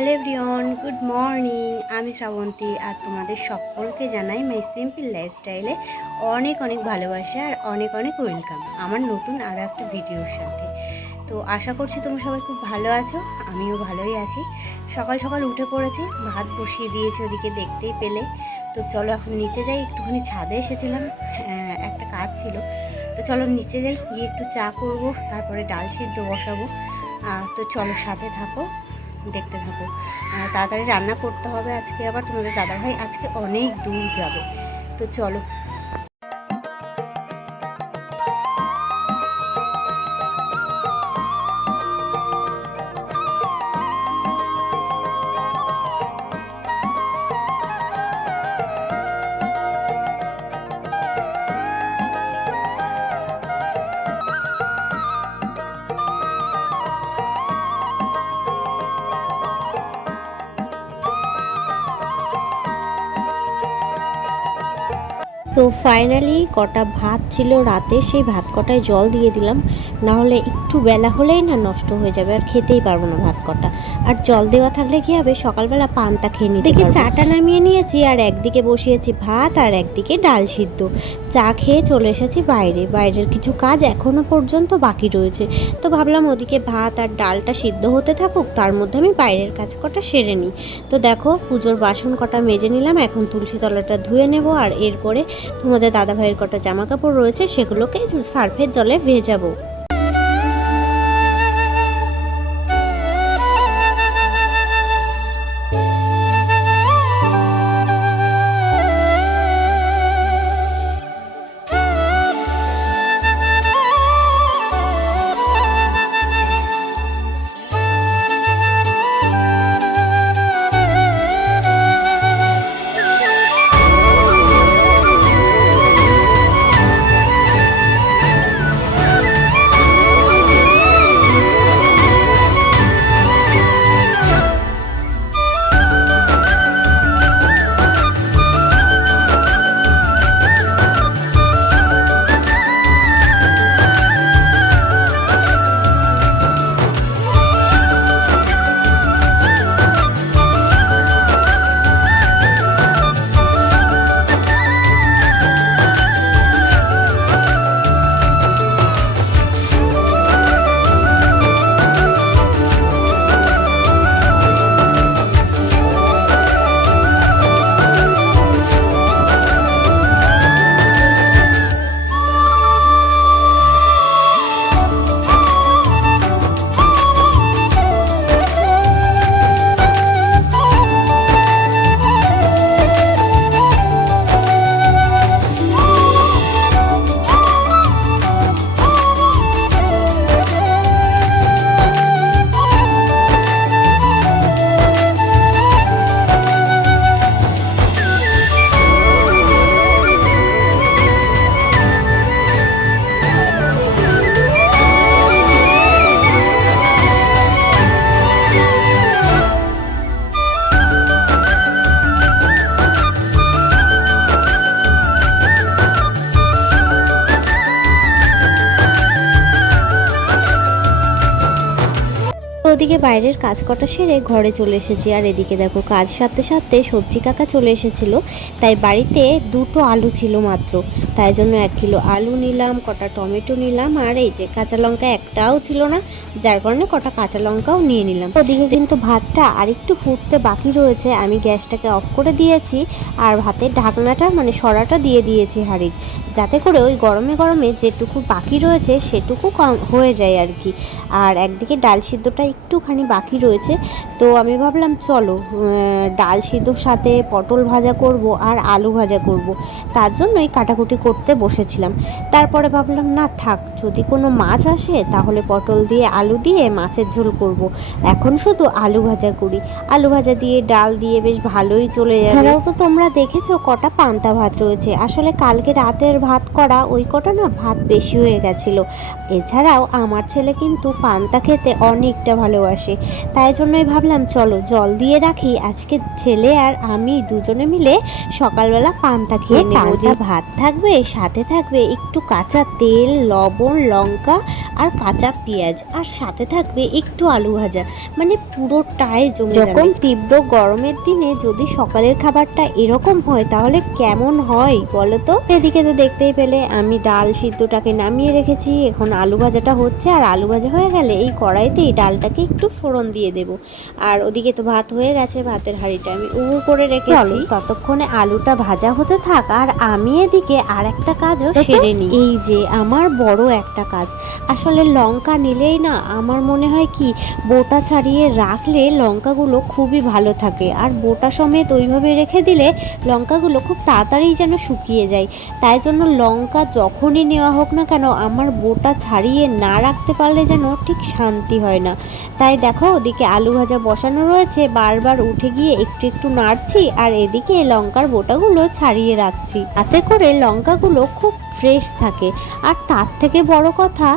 Hello everyone good morning. আমি শ্রাবন্তী আর তোমাদের সকলকে জানাই মাই সিম্পল লাইফস্টাইলে অনেক অনেক ভালোবাসা আর অনেক অনেক ওয়েলকাম আমার নতুন আরও একটা ভিডিওর সাথে। তো আশা করছি তোমরা সবাই খুব ভালো আছো আমিও ভালোই আছি। সকাল সকাল উঠে পড়েছি ভাত বসিয়ে দিয়েছি ওদিকে দেখতেই পেলে। তো চলো এখন নিচে যাই একটুখানি ছাদে এসেছিলাম আহ, একটা কাজ ছিল। তো চলো নিচে যাই গিয়ে একটু চা করব তারপরে ডাল সিদ্ধ বসাবো। তো চলো সাথে থাকো। দেখতে থাকো। আর তাড়াতাড়ি রান্না করতে হবে আজকে আবার তোমাদের দাদাভাই আজকে অনেক দূর যাবে। তো চলো তো ফাইনালি কটা ভাত ছিল রাতে সেই ভাত কটায় জল দিয়ে দিলাম। না হলে একটু বেলা হলেই না নষ্ট হয়ে যাবে আর খেতেই পারব না ভাত কটা। আর জল দেওয়া থাকলে কি হবে? সকালবেলা পান্তা খেয়ে নিতে দেখি চাটা নামিয়ে নিয়েছি আর একদিকে বসিয়েছি ভাত আর একদিকে ডাল সিদ্ধ। চা খেয়ে চলে এসেছি বাইরে। বাইরের কিছু কাজ এখনও পর্যন্ত বাকি রয়েছে। তো ভাবলাম ওদিকে ভাত আর ডালটা সিদ্ধ হতে থাকুক তার মধ্যে আমি বাইরের কাজ কটা সেরে নিই। তো দেখো পুজোর বাসন কটা মেজে নিলাম এখন তুলসী তলাটা ধুয়ে নেব আর এরপরে তোমাদের দাদা ভাইয়ের কটা জামা কাপড় রয়েছে সেগুলোকে সার্ফের জলে ভেজাবো। ওদিকে বাইরের কাজ কটা সেরে ঘরে চলে এসেছি। আর এদিকে দেখো, কাজ সারতে সারতে সবজি কাকা চলে এসেছিল। তাই বাড়িতে দুটো আলু ছিল মাত্র। তাই জন্য এক কিলো আলু নিলাম, কটা টমেটো নিলাম, আর এই যে কাঁচা লঙ্কা একটাও ছিল না, যার কারণে কটা কাঁচা লঙ্কাও নিয়ে নিলাম। ওদিকে কিন্তু ভাতটা আরেকটু ফুটতে বাকি রয়েছে। আমি গ্যাসটাকে অফ করে দিয়েছি, আর ভাতের ঢাকনাটা মানে সরাটা দিয়ে দিয়েছি হাঁড়ির। যাতে করে ওই গরমে গরমে যেটুকু বাকি রয়েছে, সেটুকু কম হয়ে যায় আর কি। আর একদিকে ডাল সিদ্ধটা একটুখানি বাকি রয়েছে। তো আমি ভাবলাম, চলো ডাল সিদ্ধর সাথে পটল ভাজা করব আর আলু ভাজা করব। তার জন্যই কাটাকুটি করতে বসেছিলাম। তারপরে ভাবলাম, না থাক, যদি কোনো মাছ আসে, তাহলে পটল দিয়ে আলু দিয়ে মাছের ঝোল করব। এখন শুধু আলু ভাজা করি। আলু ভাজা দিয়ে, ডাল দিয়ে বেশ ভালোই চলে যাবে। এছাড়াও তো তোমরা দেখেছ, কটা পান্তা ভাত রয়েছে। আসলে কালকে রাতের ভাত করা ওই কটা না, ভাত বেশি হয়ে গেছিল। এছাড়াও আমার ছেলে কিন্তু পান্তা খেতে অনেকটা ভালোবাসে চলেও আসে। তাই জন্যই ভাবলাম চলো জল দিয়ে রাখি আজকে ছেলে আর আমি দুজনে মিলে সকালবেলা পান্তা খেয়ে নেব যে ভাত থাকবে সাথে থাকবে একটু কাঁচা তেল লবণ লঙ্কা আর কাঁচা পেঁয়াজ। আর সাথে থাকবে একটু আলু ভাজা। মানে পুরোটাই জমে যখন তীব্র গরমের দিনে যদি সকালের খাবারটা এরকম হয় তাহলে কেমন হয় বলো তো? এদিকে তো দেখতেই পেলে আমি ডাল সিদ্ধটাকে নামিয়ে রেখেছি। এখন আলু ভাজাটা হচ্ছে আর আলু ভাজা হয়ে গেলে এই কড়াইতে এই ডালটাকে একটু ফোড়ন দিয়ে দেব। আর ওদিকে তো ভাত হয়ে গেছে ভাতের হাঁড়িটা আমি উবু করে রেখেছি। ততক্ষণে আলুটা ভাজা হতে থাক আর আমি এদিকে আর একটা কাজও সেরে নিই। এই যে আমার বড় একটা কাজ আসলে লঙ্কা নিলেই না আমার মনে হয় কি বোটা ছাড়িয়ে রাখলে লঙ্কাগুলো খুবই ভালো থাকে। আর বোটা সমেত ওইভাবে রেখে দিলে লঙ্কাগুলো খুব তাড়াতাড়ি যেন শুকিয়ে যায়। তাই জন্য লঙ্কা যখনই নেওয়া হোক না কেন আমার বোটা ছাড়িয়ে না রাখতে পারলে যেন ঠিক শান্তি হয় না। তাই দেখো, ওদিকে আলু ভাজা বসানো রয়েছে। বারবার উঠে গিয়ে একটু একটু নাড়ছি আর এদিকে লঙ্কার বোটাগুলো ছাড়িয়ে রাখছি। তাতে করে লঙ্কাগুলো খুব ফ্রেশ থাকে। আর তার থেকে বড় কথা,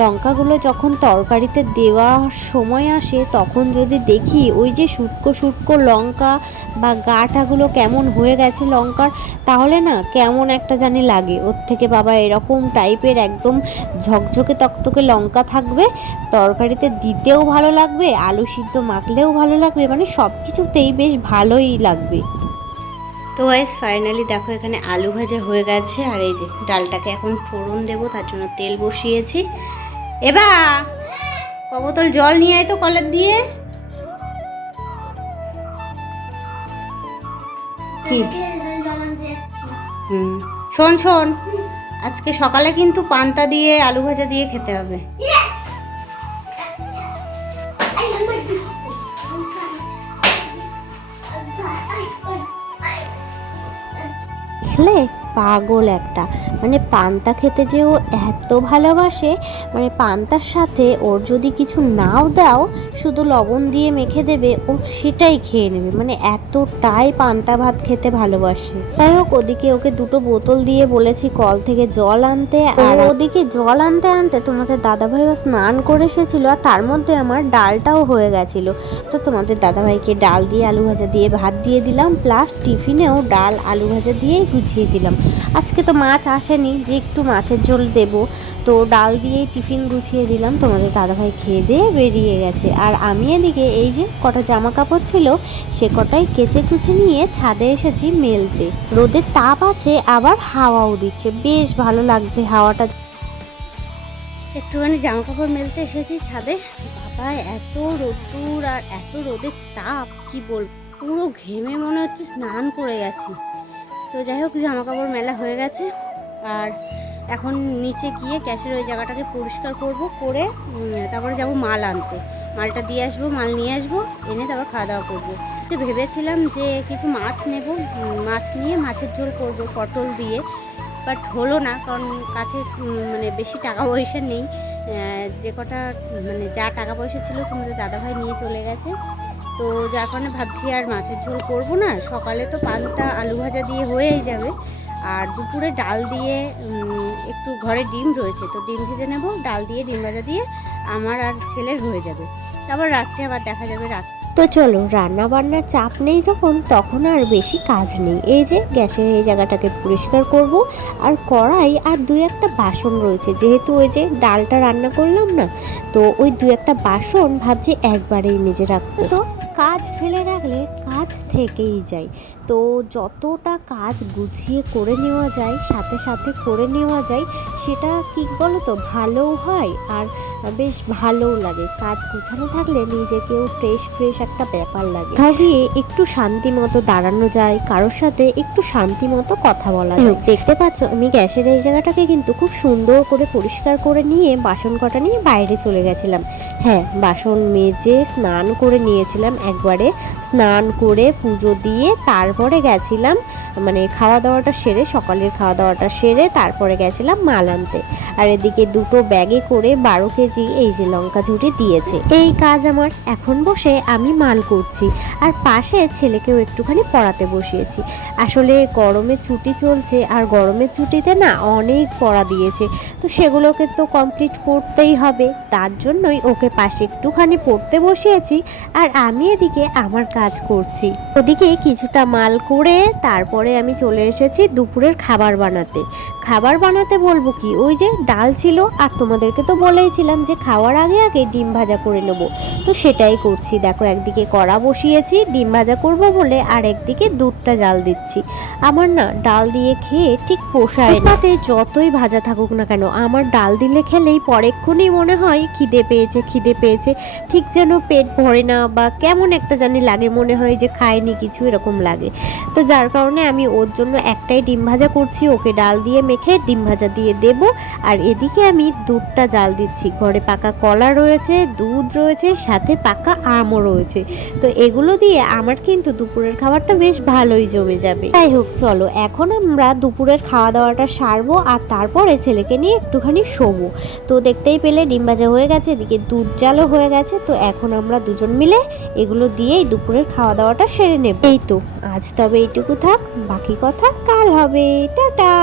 লঙ্কাগুলো যখন তরকারিতে দেওয়ার সময় আসে, তখন যদি দেখি ওই যে শুটকো শুটকো লঙ্কা বা গাটাগুলো কেমন হয়ে গেছে লঙ্কার, তাহলে না কেমন একটা জানি লাগে। ওর থেকে বাবা এরকম টাইপের একদম ঝকঝকে তকতকে লঙ্কা থাকবে, তরকারিতে দিতেও ভালো লাগবে আলু সিদ্ধ মাখলেও ভালো লাগবে মানে সব কিছুতেই বেশ ভালোই লাগবে। তো গাইস ফাইনালি দেখো এখানে আলু ভাজা হয়ে গেছে আর এই যে ডালটাকে এখন ফোড়ন দেবো তার জন্য তেল বসিয়েছি। এবা কবতল জল নিয়ে আয় তো কলের দিয়ে। শোন শোন আজকে সকালে কিন্তু পান্তা দিয়ে আলু ভাজা দিয়ে খেতে হবে। দেখলে পাগল একটা। মানে পান্তা খেতে যে ও এত ভালোবাসে মানে পান্তার সাথে ওর যদি কিছু নাও দাও শুধু লবণ দিয়ে মেখে দেবে ও সেটাই খেয়ে নেবে। মানে এতটাই পান্তা ভাত খেতে ভালোবাসে। যাই হোক ওদিকে ওকে দুটো বোতল দিয়ে বলেছি কল থেকে জল আনতে। আর ওদিকে জল আনতে আনতে তোমাদের দাদাভাইও স্নান করে এসেছিল আর তার মধ্যে আমার ডালটাও হয়ে গেছিল। তো তোমাদের দাদাভাইকে ডাল দিয়ে আলু ভাজা দিয়ে ভাত দিয়ে দিলাম প্লাস টিফিনেও ডাল আলু ভাজা দিয়েই গুছিয়ে দিলাম। আজকে তো মাছ আসেনি, যে একটু মাছের ঝোল দেব। তো ডাল দিয়েই টিফিন গুছিয়ে দিলাম, তোমাদের দাদাভাই খেয়ে দিয়ে বেরিয়ে গেছে। আর আমি এদিকে এই যে কটা জামা কাপড় ছিল, সে কটাই কেচে কুচে নিয়ে ছাদে এসেছি মেলতে। রোদের তাপ আছে, আবার হাওয়াও দিচ্ছে। বেশ ভালো লাগছে হাওয়াটা। একটুখানি জামা কাপড় মেলতে এসেছি ছাদে। বাবা, এত রোদ্দুর আর এত রোদের তাপ, কি বল পুরো ঘেমে মনে হচ্ছে স্নান করে গেছি। তো যাই হোক জামা কাপড় মেলা হয়ে গেছে। আর এখন নিচে গিয়ে ক্যাশের ওই জায়গাটাকে পরিষ্কার করব, করে তারপরে যাব মাল আনতে। মালটা দিয়ে আসব, মাল নিয়ে আসব, এনে তারপর খাওয়া দাওয়া করব। তো ভেবেছিলাম যে কিছু মাছ নেব মাছ নিয়ে মাছের ঝোল করব পটল দিয়ে। বাট হলো না, কারণ কাছে মানে বেশি টাকা পয়সা নেই। যে কটা মানে যা টাকা পয়সা ছিল তোমাদের দাদাভাই নিয়ে চলে গেছে। তো যার কারণে ভাবছি আর মাছের ঝোল করব না। সকালে তো পান্তা আলু ভাজা দিয়ে হয়েই যাবে। আর দুপুরে ডাল দিয়ে একটু ঘরে ডিম রয়েছে তো ডিম ভেজে নেব। ডাল দিয়ে ডিম ভাজা দিয়ে আমার আর ছেলের হয়ে যাবে। তারপর রাত্রে আবার দেখা যাবে রাত। তো চলো রান্না বান্নার চাপ নেই যখন তখন আর বেশি কাজ নেই। এই যে গ্যাসের এই জায়গাটাকে পরিষ্কার করব। আর কড়াই আর দুই একটা বাসন রয়েছে। যেহেতু ওই যে ডালটা রান্না করলাম না তো ওই দু একটা বাসন ভাবছি একবারেই মেজে রাখব। তো কাজ ফেলে রাখলে কাজ থেকেই যায়। তো যতটা কাজ গুছিয়ে করে নেওয়া যায় সাথে সাথে করে নেওয়া যায় সেটা কি বলো তো ভালোও হয় আর বেশ ভালোও লাগে। কাজ গুছানো থাকলে নিজেকেও ফ্রেশ ফ্রেশ একটা ব্যাপার লাগে। গিয়ে একটু শান্তি মতো দাঁড়ানো যায় কারোর সাথে একটু শান্তি মতো কথা বলা যায়। দেখতে পাচ্ছ আমি গ্যাসের এই জায়গাটাকে কিন্তু খুব সুন্দর করে পরিষ্কার করে নিয়ে বাসন কটা নিয়ে বাইরে চলে গেছিলাম। হ্যাঁ বাসন মেজে স্নান করে নিয়েছিলাম একবারে। স্নান করে পুজো দিয়ে তারপর তারপরে গেছিলাম মানে খাওয়া দাওয়াটা সেরে, সকালের খাওয়া দাওয়াটা সেরে তারপরে গেছিলাম মাল আনতে। আর এদিকে দুটো ব্যাগে করে বারো কেজি এই যে লঙ্কা ঝুড়ি দিয়েছে। এই কাজ আমার। এখন বসে আমি মাল করছি। আর পাশে ছেলেকেও একটুখানি পড়াতে বসিয়েছি। আসলে গরমে ছুটি চলছে, আর গরমের ছুটিতে না অনেক পড়া দিয়েছে। তো সেগুলোকে তো কমপ্লিট করতেই হবে। তার জন্যই ওকে পাশে একটুখানি পড়তে বসিয়েছি। আর আমি এদিকে আমার কাজ করছি। ওদিকে কিছুটা মাল করে তারপরে আমি চলে এসেছি দুপুরের খাবার বানাতে। খাবার বানাতে বলব কি? ওই যে ডাল ছিল, আর তোমাদেরকে তো বলেইছিলাম যে খাওয়ার আগে আগে ডিম ভাজা করে নেব। তো সেটাই করছি। দেখো, একদিকে কড়া বসিয়েছি, ডিম ভাজা করব বলে আর একদিকে দুধটা জাল দিচ্ছি। আমার না ডাল দিয়ে খেয়ে ঠিক পোষায় তাতে যতই ভাজা থাকুক না কেন, আমার ডাল দিলে খেলেই পরেক্ষণেই মনে হয় খিদে পেয়েছে খিদে পেয়েছে। ঠিক যেন পেট ভরে না বা কেমন একটা জানি লাগে, মনে হয় যে খায়নি কিছু এরকম লাগে। তো যার কারণে আমি ওর জন্য একটাই ডিম ভাজা করছি, ওকে ডাল দিয়ে মেখে ডিম ভাজা দিয়ে দেব। আর এদিকে আমি দুধটা জাল দিচ্ছি, ঘরে পাকা কলা রয়েছে, দুধ রয়েছে, সাথে পাকা আমও রয়েছে। তো এগুলো দিয়ে আমার কিন্তু দুপুরের খাবারটা বেশ ভালোই জমে যাবে। যাই হোক, চলো, এখন আমরা দুপুরের খাওয়া দাওয়াটা সারবো আর তারপরে ছেলেকে নিয়ে একটুখানি শোবো। তো দেখতেই পেলে ডিম ভাজা হয়ে গেছে, এদিকে দুধ জালও হয়ে গেছে। তো এখন আমরা দুজন মিলে এগুলো দিয়েই দুপুরের খাওয়া দাওয়াটা সেরে নেব। এই তো আজ তবে এইটুকু থাক বাকি কথা কাল হবে। টাটা!